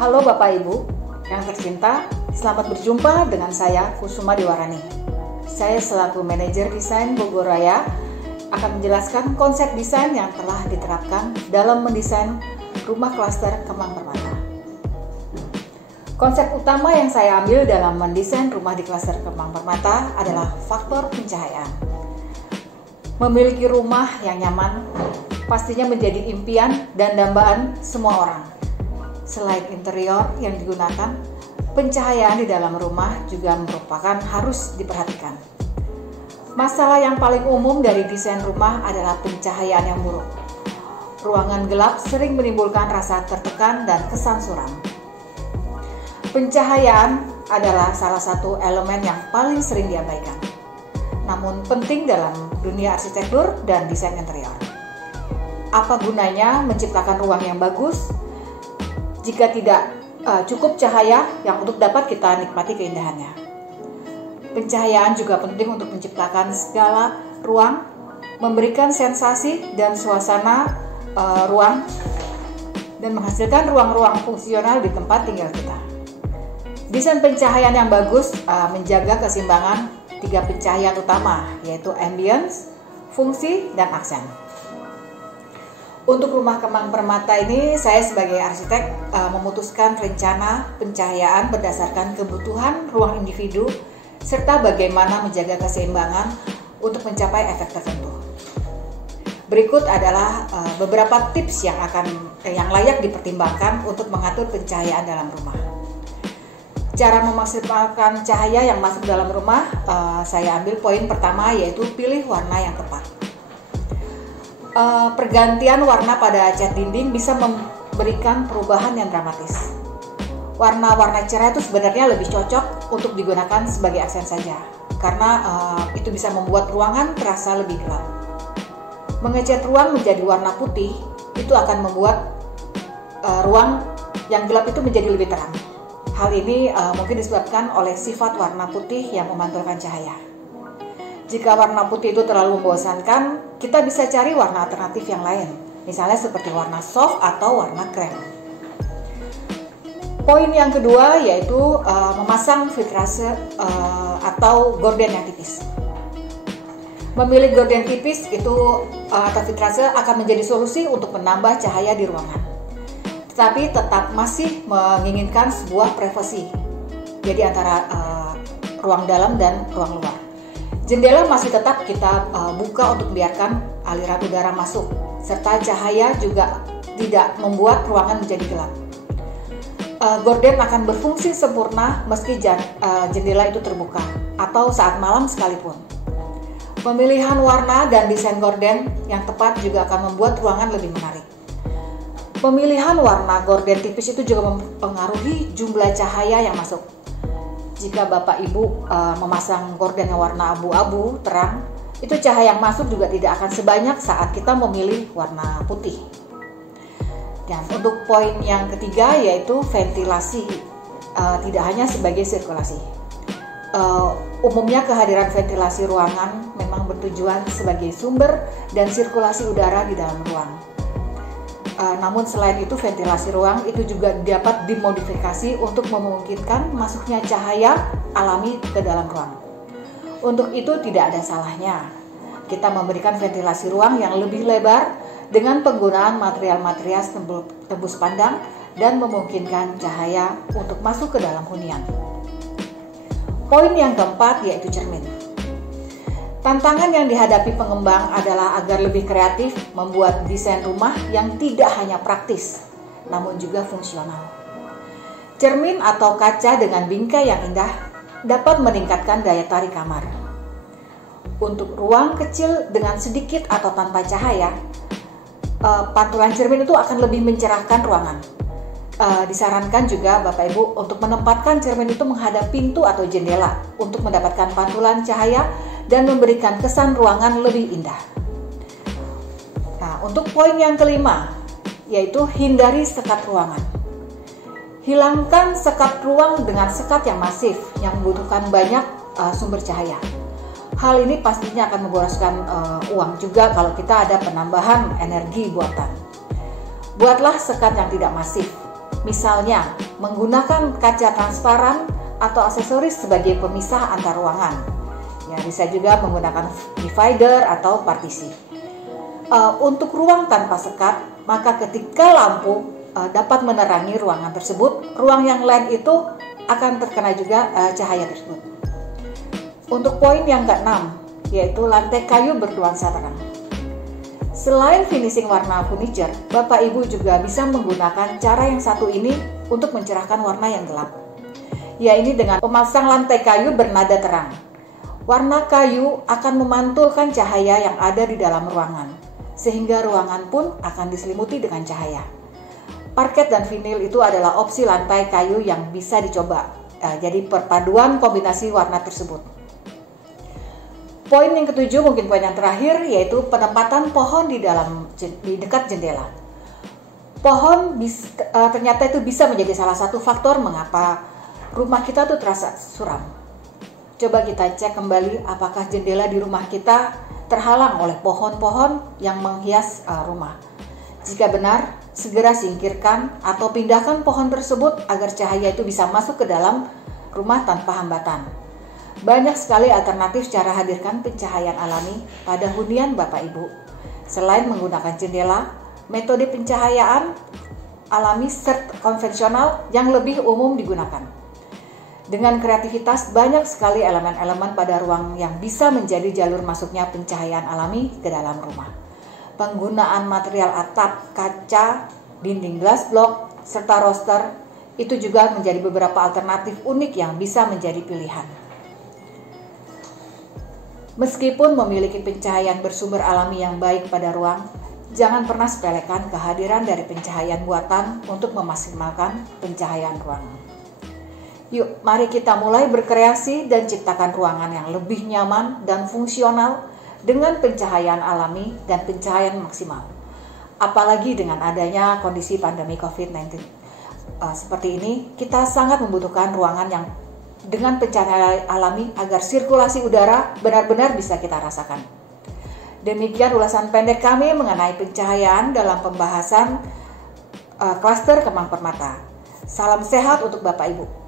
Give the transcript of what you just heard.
Halo Bapak Ibu yang tercinta, selamat berjumpa dengan saya Kusuma Dewarani. Saya selaku manajer desain Bogor Raya akan menjelaskan konsep desain yang telah diterapkan dalam mendesain rumah klaster Kemang Permata. Konsep utama yang saya ambil dalam mendesain rumah di klaster Kemang Permata adalah faktor pencahayaan. Memiliki rumah yang nyaman pastinya menjadi impian dan dambaan semua orang. Selain interior yang digunakan, pencahayaan di dalam rumah juga merupakan harus diperhatikan. Masalah yang paling umum dari desain rumah adalah pencahayaan yang buruk. Ruangan gelap sering menimbulkan rasa tertekan dan kesan suram. Pencahayaan adalah salah satu elemen yang paling sering diabaikan, namun penting dalam dunia arsitektur dan desain interior. Apa gunanya menciptakan ruang yang bagus jika tidak cukup cahaya yang untuk dapat kita nikmati keindahannya? Pencahayaan juga penting untuk menciptakan segala ruang, memberikan sensasi dan suasana ruang, dan menghasilkan ruang-ruang fungsional di tempat tinggal kita. Desain pencahayaan yang bagus menjaga keseimbangan tiga pencahayaan utama, yaitu ambience, fungsi, dan aksen. Untuk rumah Kemang Permata ini, saya sebagai arsitek memutuskan rencana pencahayaan berdasarkan kebutuhan ruang individu serta bagaimana menjaga keseimbangan untuk mencapai efek tertentu. Berikut adalah beberapa tips yang layak dipertimbangkan untuk mengatur pencahayaan dalam rumah. Cara memaksimalkan cahaya yang masuk dalam rumah, saya ambil poin pertama, yaitu pilih warna yang tepat. Pergantian warna pada cat dinding bisa memberikan perubahan yang dramatis. Warna-warna cerah itu sebenarnya lebih cocok untuk digunakan sebagai aksen saja, karena itu bisa membuat ruangan terasa lebih gelap. Mengecat ruang menjadi warna putih itu akan membuat ruang yang gelap itu menjadi lebih terang. Hal ini mungkin disebabkan oleh sifat warna putih yang memantulkan cahaya. Jika warna putih itu terlalu membosankan, kita bisa cari warna alternatif yang lain, misalnya seperti warna soft atau warna krem. Poin yang kedua yaitu memasang vitrase atau gorden yang tipis. Memilih gorden tipis itu atau vitrase akan menjadi solusi untuk menambah cahaya di ruangan, tetapi tetap masih menginginkan sebuah privasi, jadi antara ruang dalam dan ruang luar. Jendela masih tetap kita buka untuk membiarkan aliran udara masuk, serta cahaya juga tidak membuat ruangan menjadi gelap. Gorden akan berfungsi sempurna meski jendela itu terbuka atau saat malam sekalipun. Pemilihan warna dan desain gorden yang tepat juga akan membuat ruangan lebih menarik. Pemilihan warna gorden tipis itu juga mempengaruhi jumlah cahaya yang masuk. Jika Bapak Ibu memasang gorden yang warna abu-abu terang, itu cahaya yang masuk juga tidak akan sebanyak saat kita memilih warna putih. Dan untuk poin yang ketiga yaitu ventilasi, tidak hanya sebagai sirkulasi. Umumnya kehadiran ventilasi ruangan memang bertujuan sebagai sumber dan sirkulasi udara di dalam ruang. Namun selain itu, ventilasi ruang itu juga dapat dimodifikasi untuk memungkinkan masuknya cahaya alami ke dalam ruang. Untuk itu tidak ada salahnya kita memberikan ventilasi ruang yang lebih lebar dengan penggunaan material-material tembus pandang dan memungkinkan cahaya untuk masuk ke dalam hunian. Poin yang keempat yaitu cermin. Tantangan yang dihadapi pengembang adalah agar lebih kreatif membuat desain rumah yang tidak hanya praktis, namun juga fungsional. Cermin atau kaca dengan bingkai yang indah dapat meningkatkan daya tarik kamar. Untuk ruang kecil dengan sedikit atau tanpa cahaya, pantulan cermin itu akan lebih mencerahkan ruangan. Disarankan juga Bapak Ibu untuk menempatkan cermin itu menghadap pintu atau jendela untuk mendapatkan pantulan cahaya dan memberikan kesan ruangan lebih indah. Nah, untuk poin yang kelima, yaitu hindari sekat ruangan. Hilangkan sekat ruang dengan sekat yang masif yang membutuhkan banyak sumber cahaya. Hal ini pastinya akan memboroskan uang juga kalau kita ada penambahan energi buatan. Buatlah sekat yang tidak masif, Misalnya, menggunakan kaca transparan atau aksesoris sebagai pemisah antar ruangan. Ya, bisa juga menggunakan divider atau partisi. Untuk ruang tanpa sekat, maka ketika lampu dapat menerangi ruangan tersebut, ruang yang lain itu akan terkena juga cahaya tersebut. Untuk poin yang keenam, yaitu lantai kayu bernuansa terang. Selain finishing warna furniture, Bapak Ibu juga bisa menggunakan cara yang satu ini untuk mencerahkan warna yang gelap. Yaitu dengan memasang lantai kayu bernada terang. Warna kayu akan memantulkan cahaya yang ada di dalam ruangan, sehingga ruangan pun akan diselimuti dengan cahaya. Parket dan vinil itu adalah opsi lantai kayu yang bisa dicoba. Jadi perpaduan kombinasi warna tersebut. Poin yang ketujuh, mungkin poin yang terakhir, yaitu penempatan pohon di dekat jendela. Pohon ternyata itu bisa menjadi salah satu faktor mengapa rumah kita tuh terasa suram. Coba kita cek kembali apakah jendela di rumah kita terhalang oleh pohon-pohon yang menghias rumah. Jika benar, segera singkirkan atau pindahkan pohon tersebut agar cahaya itu bisa masuk ke dalam rumah tanpa hambatan. Banyak sekali alternatif cara hadirkan pencahayaan alami pada hunian Bapak Ibu. Selain menggunakan jendela, metode pencahayaan alami serta konvensional yang lebih umum digunakan. Dengan kreativitas, banyak sekali elemen-elemen pada ruang yang bisa menjadi jalur masuknya pencahayaan alami ke dalam rumah. Penggunaan material atap, kaca, dinding glass block, serta roster itu juga menjadi beberapa alternatif unik yang bisa menjadi pilihan. Meskipun memiliki pencahayaan bersumber alami yang baik pada ruang, jangan pernah sepelekan kehadiran dari pencahayaan buatan untuk memaksimalkan pencahayaan ruangan. Yuk, mari kita mulai berkreasi dan ciptakan ruangan yang lebih nyaman dan fungsional dengan pencahayaan alami dan pencahayaan maksimal. Apalagi dengan adanya kondisi pandemi COVID-19 seperti ini, kita sangat membutuhkan ruangan yang dengan pencahayaan alami agar sirkulasi udara benar-benar bisa kita rasakan. Demikian ulasan pendek kami mengenai pencahayaan dalam pembahasan klaster Kemang Permata. Salam sehat untuk Bapak Ibu.